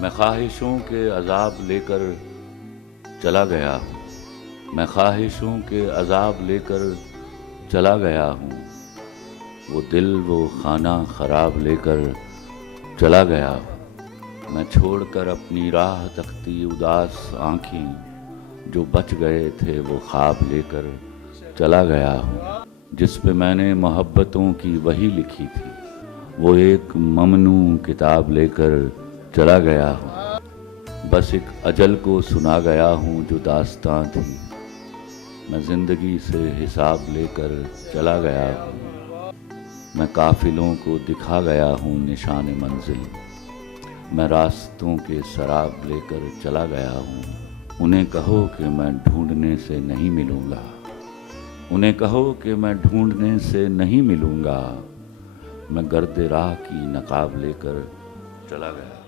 میں خواہشوں کے عذاب لے کر چلا گیا ہوں، میں خواہشوں کے عذاب لے کر چلا گیا ہوں، وہ دل وہ خانہ خراب لے کر چلا گیا ہوں، میں چھوڑ کر اپنی راہ تکتی اداس آنکھیں، جو بچ گئے تھے وہ خواب لے کر چلا گیا ہوں، جس پہ میں نے محبتوں کی وہی لکھی تھی، وہ ایک ممنوع کتاب لے کر چلا گیا ہوں، بس ایک اجل کو سنا گیا ہوں جو داستاں تھی، میں زندگی سے حساب لے کر چلا گیا ہوں، میں قافلوں کو دکھا گیا ہوں نشان منزل، میں راستوں کے سراب لے کر چلا گیا ہوں، انہیں کہو کہ میں ڈھونڈنے سے نہیں ملوں گا، انہیں کہو کہ میں ڈھونڈنے سے نہیں ملوں گا، میں گرد راہ کی نقاب لے کر چلا گیا۔